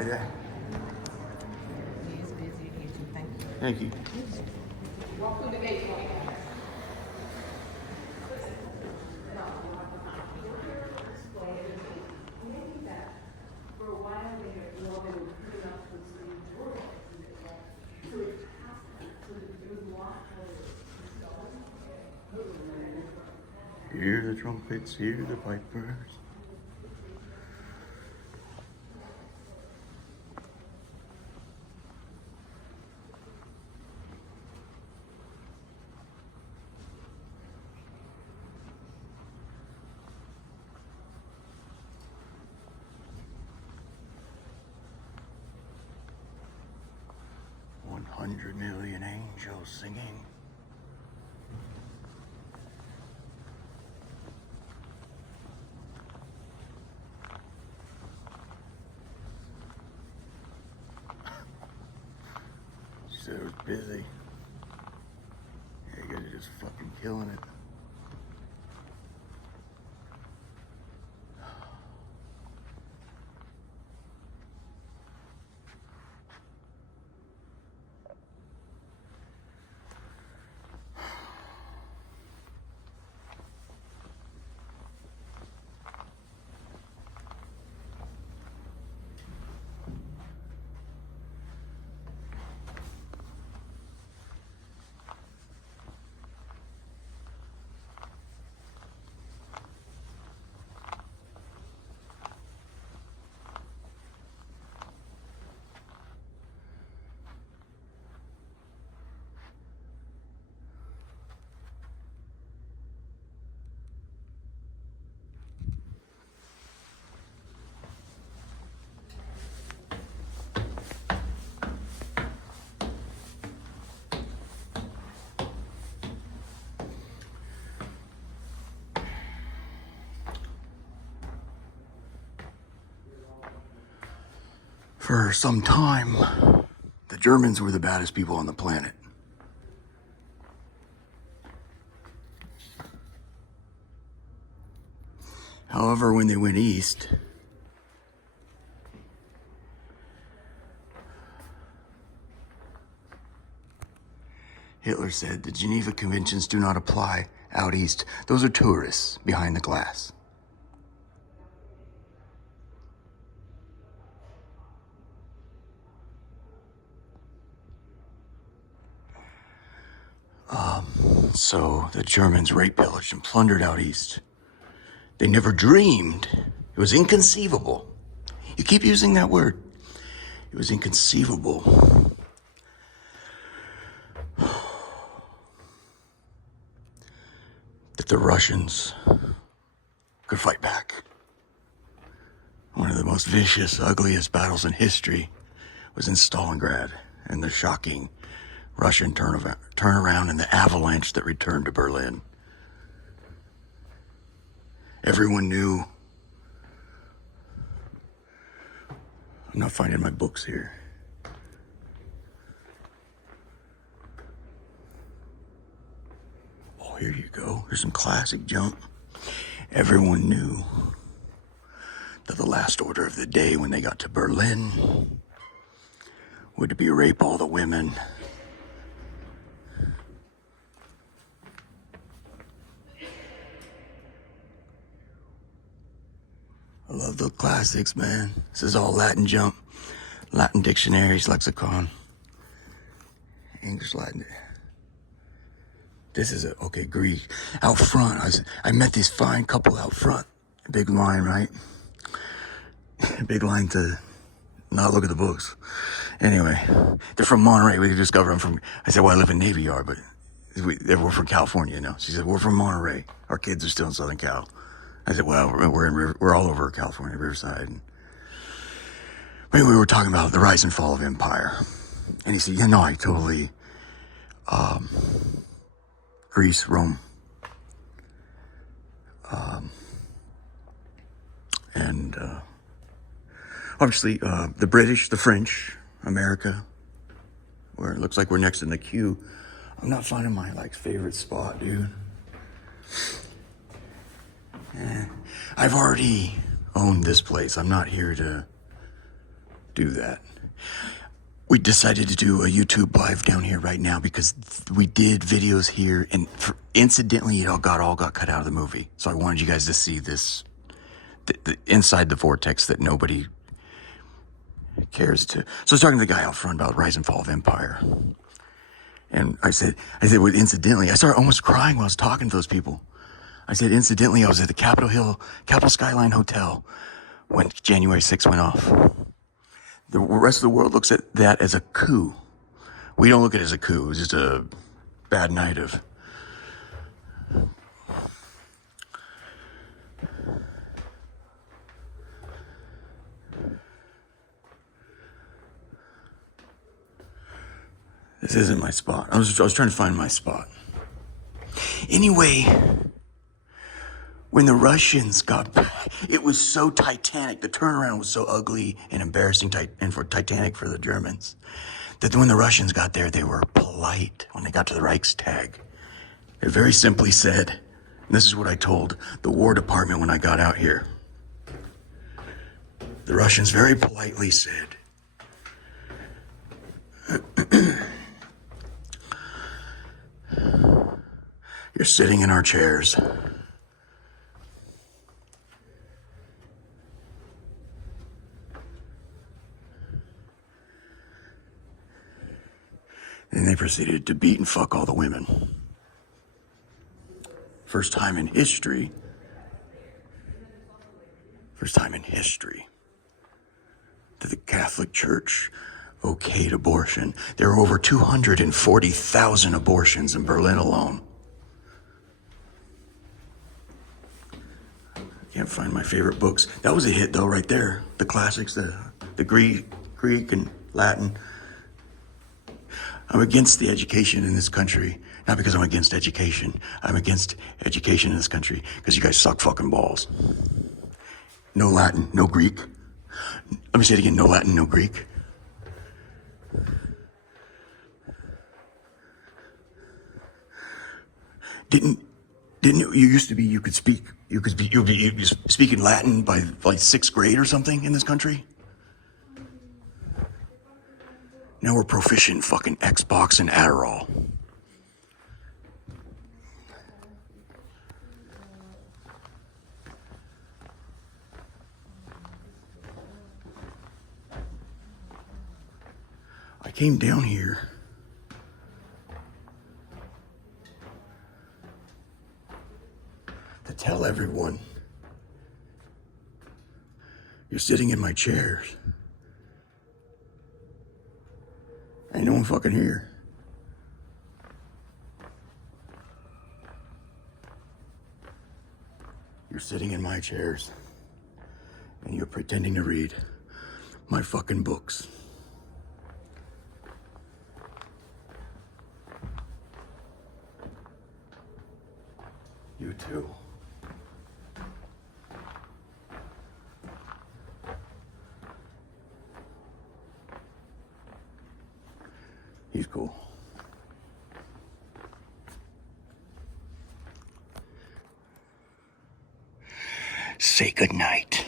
Friday. He is busy. Thank you. Thank you. Walk through the gate for me. Hear the trumpets, hear the pipers. $100 million angels singing. She said it was busy. Yeah, you guys are just fucking killing it. For some time, the Germans were the baddest people on the planet. However, when they went east, Hitler said the Geneva Conventions do not apply out east. Those are tourists behind the glass. So the Germans raped, pillaged, and plundered out east. They never dreamed. It was inconceivable. You keep using that word. It was inconceivable that the Russians could fight back. One of the most vicious, ugliest battles in history was in Stalingrad, and the shocking Russian turnaround and the avalanche that returned to Berlin. Everyone knew. I'm not finding my books here. Oh, here you go. There's some classic junk. Everyone knew that the last order of the day when they got to Berlin would be rape all the women. I love the classics, man. This is all Latin jump. Latin dictionaries, lexicon. English, Latin. This is okay, Greek. Out front, I met this fine couple out front. Big line, right? Big line to not look at the books. Anyway, they're from Monterey. We discovered I'm from, I said, well, I live in Navy Yard, but we're from California, you know. She said, we're from Monterey. Our kids are still in Southern Cal. I said, well, we're all over California, Riverside. And we were talking about the rise and fall of empire. And he said, yeah, no, I totally, Greece, Rome, and obviously the British, the French, America, where it looks like we're next in the queue. I'm not finding my favorite spot, dude. I've already owned this place. I'm not here to do that. We decided to do a YouTube live down here right now because we did videos here, and incidentally, it all got cut out of the movie. So I wanted you guys to see this, the inside the vortex that nobody cares to. So I was talking to the guy out front about Rise and Fall of Empire, and I said, well, incidentally, I started almost crying while I was talking to those people. I said, incidentally, I was at the Capitol Skyline Hotel when January 6th went off. The rest of the world looks at that as a coup. We don't look at it as a coup. It was just a bad night of... This isn't my spot. I was trying to find my spot. Anyway, when the Russians got back, it was so Titanic. The turnaround was so ugly and embarrassing, and for Titanic for the Germans, that when the Russians got there, they were polite when they got to the Reichstag. They very simply said, and this is what I told the War Department when I got out here. The Russians very politely said, "You're sitting in our chairs. Then they proceeded to beat and fuck all the women. First time in history that the Catholic Church okayed abortion. There were over 240,000 abortions in Berlin alone. Can't find my favorite books. That was a hit though, right there. The classics, the Greek and Latin. I'm against the education in this country, not because I'm against education. I'm against education in this country because you guys suck fucking balls. No Latin, no Greek. Let me say it again, no Latin, no Greek. Didn't you used to be, you could speak speaking Latin by like 6th grade or something in this country? Now we're proficient in fucking Xbox and Adderall. I came down here to tell everyone, you're sitting in my chairs. Ain't no one fucking here. You're sitting in my chairs, and you're pretending to read my fucking books. You too. He's cool. Say goodnight.